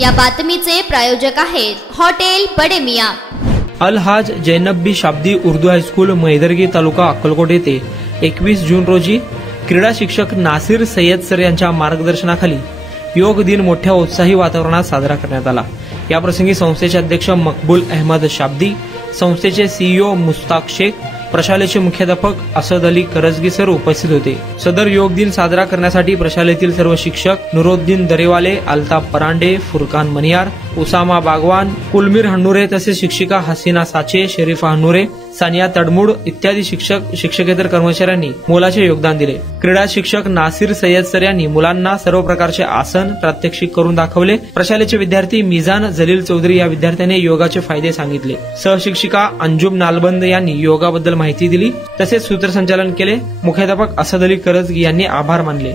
या बातमीचे प्रायोजक आहेत हॉटेल बडे मियां। अल हाज जैनब्बी शाब्दी उर्दू हायस्कूल मैदर्गी तालुका अक्कलकोट येथे 21 जून रोजी क्रीडा शिक्षक नासिर सय्यद सर यांच्या मार्गदर्शनाखाली योग दिन मोठ्या उत्साही वातावरणात साजरा करण्यात आला। याप्रसंगी संस्थेचे अध्यक्ष मकबूल अहमद शाब्दी, संस्थेचे सीईओ मुस्ताक शेख, प्रशालेचे मुख्याध्यापक असद अली करजगी सर उपस्थित होते। सदर योग दिन साजरा करण्यासाठी प्रशालेतील सर्व शिक्षक नुरुद्दीन दरेवाले, अल्ताफ परांडे, फुरकान मनियार, उसामा बागवान, कुलमीर हन्नुरे तसेच शिक्षिका हसीना साचे, शरीफा हन्नुरे, सानिया तडमुड इत्यादी शिक्षक शिक्षकेतर कर्मचाऱ्यांनी मोलाचे योगदान दिले। क्रीडा शिक्षक नासिर सय्यद सर यांनी मुलांना सर्व प्रकारचे आसन प्रात्यक्षिक करून दाखवले। प्रशालेचे विद्यार्थी मिजान जलील चौधरी या विद्यार्थ्याने योगाचे फायदे सांगितले। सहशिक्षिका अंजुम नालबंद यांनी योगाबद्दल माहिती दिली तसेच सूत्रसंचालन केले। मुख्याध्यापक असद अली करजगी यांनी आभार मानले।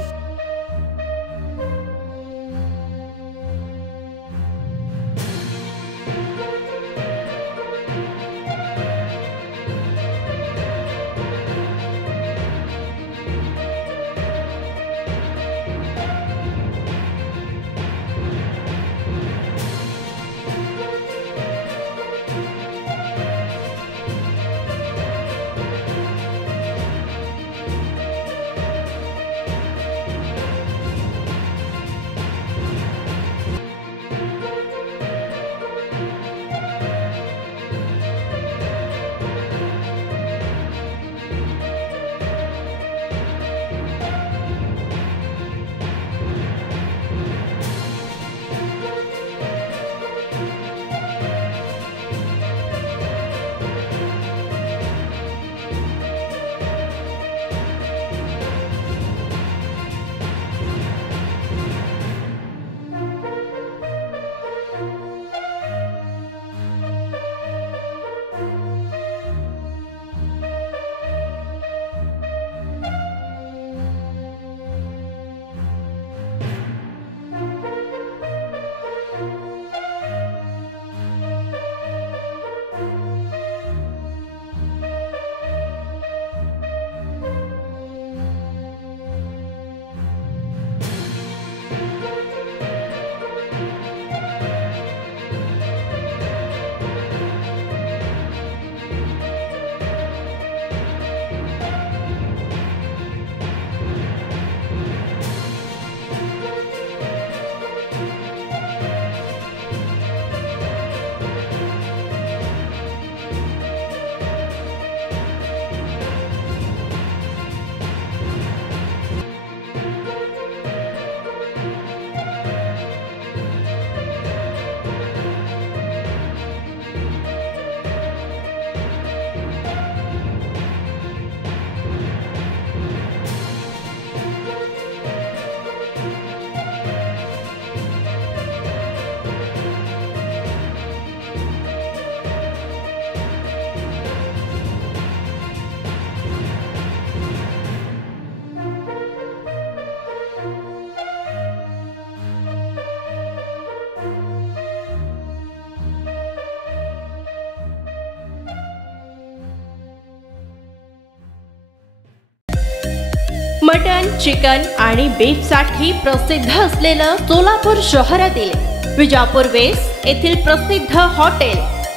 मटन, चिकन आणि बीफ साठी प्रसिद्ध असलेलं सोलापूर शहरातील विजापूर वेस्ट येथील प्रसिद्ध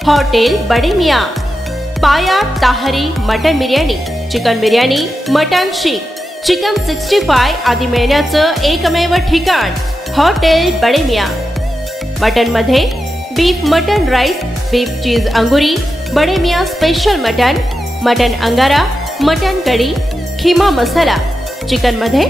hotel Bade Miyan. Paya tahri mutton biryani, chicken biryani, mutton seekh, chicken 65 आदी मिळण्याचं एकमेव ठिकाण हॉटेल बडे मियां। मटन मध्ये beef mutton rice, beef cheese angoori, Bade Miyan special mutton, mutton angara, mutton kadhi, keema masala. Chicken मध्ये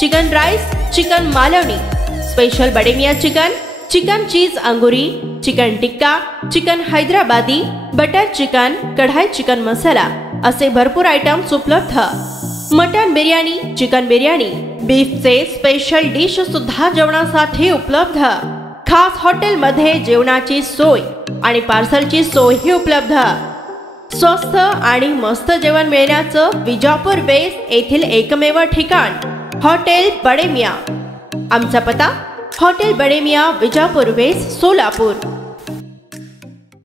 chicken rice, chicken Malvani, special Bade Miyan chicken, chicken cheese angoori, chicken tikka, chicken Hyderabadi, butter chicken, kadai chicken masala असे भरपूर आयटम्स उपलब्ध। मटन बिर्याणी, चिकन बिर्याणी, बीफचे स्पेशल डिश सुद्धा जेवणासाठी उपलब्ध। खास हॉटेल मध्ये जेवणाची सोय आणि पार्सलची सोयही उपलब्ध। स्वस्त आणि मस्त जेवण मिळण्याचं विजापूर वेस्ट येथील एकमेव ठिकाण हॉटेल बडे मियां। आमचा पत्ता हॉटेल बडे मियां, विजापूर वेस्ट, सोलापूर।